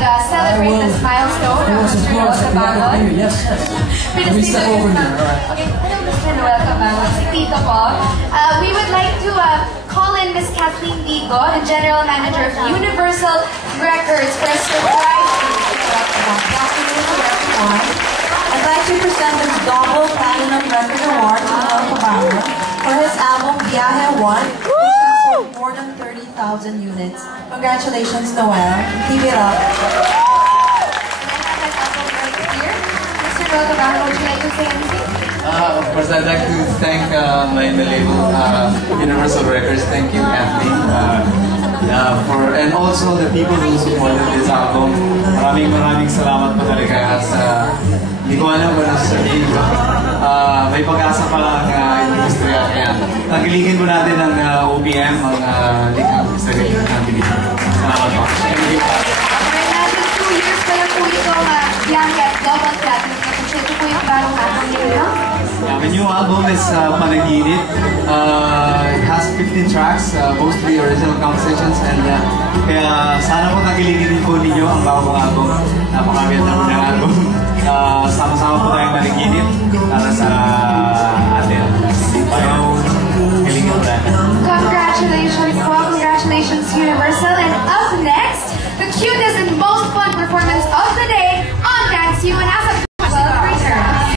celebrate this milestone of Mr. Noel Cabangon. Yes. We step over here. Okay, hello Mr. Noel Cabangon, si Tito po. We would like to call in Ms. Kathleen Vigo, the General Manager of Universal Records, for a surprise. Good afternoon to everyone. I'd like to present the double Platinum Record Award to Noel Cabangon for his album Viaje 1, which has sold more than 30,000 units. Congratulations, Noel. Keep it up. Mr. Noel Cabangon, would you like to say anything? Of course, I'd like to thank my label, Universal Records. Thank you, Kathleen, and also the people who supported this album. Maraming salamat po talaga sa hindi ko alam kung nasasabihin ko. May pag-asa pa lang industriya. Kaya tagilingin mo natin ang OPM, ang likhang sarili ng Pilipinas. Salamat po. Thank you. Alright, natin 2 years pa lang po itong Bianca Double Platinum. Ito po yung bagong album niyo. The new album is Panaginip. It has 15 tracks, mostly original compositions, and kaya sana po nagilingin din po ninyo ang bagong album. Napakaganda po ng album. Sama-sama po tayong Panaginip para sa atin. Ayaw, kilingin po natin. Congratulations po, congratulations Universal. And up next, the cutest and most fun performance of the day on Dance You and As a 12 returns.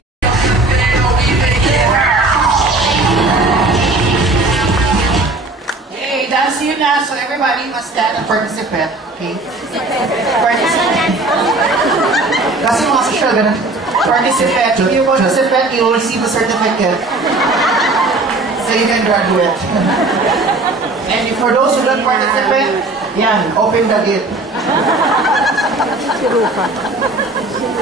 Dance you na, so everybody must stand and participate, okay? Participate. Kasi mga social, ganun. Participate. If you participate, you will receive a certificate. So you can graduate. And for those who don't participate, yan, open the gate.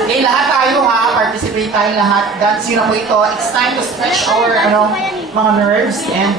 Okay, lahat tayo ha, participate tayo lahat. Dance yun na po ito. It's time to stretch our mga nerves and